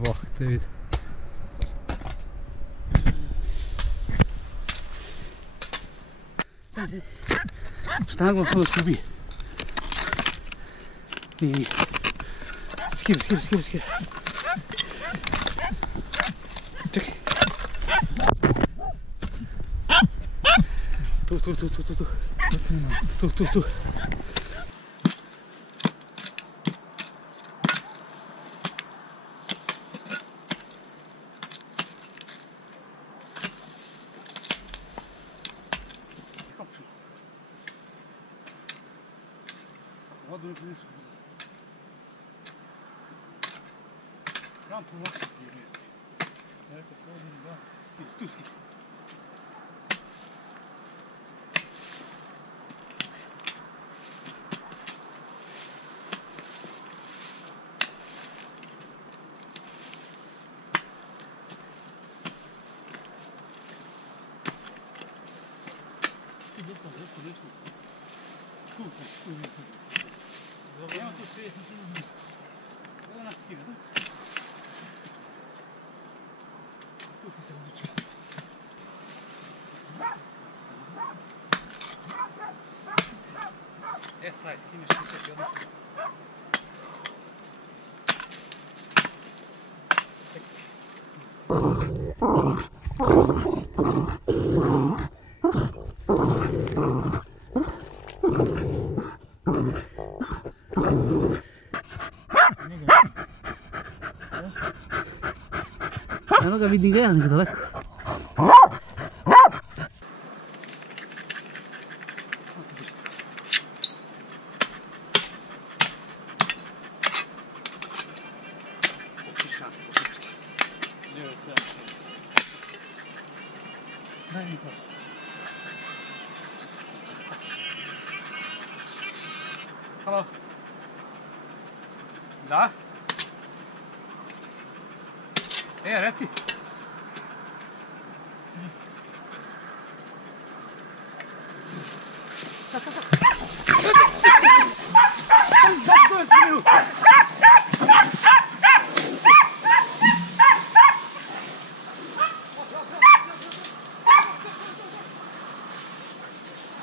Bok te vidi. Štanglom samo da se ubije. Nije. Skira. Čekaj. Tu. Tu. Vodu ne prinišu. Kam pomoći ti je? Eto, pođem, da. Tu. Tu. Evo tu svijet, evo nas skira, da? Tu ti se uđe. Taj, skineš ti se odnosno. Eno ga vidim gdje, nego daleko. Daj mi pas. Halo. Da? Reci.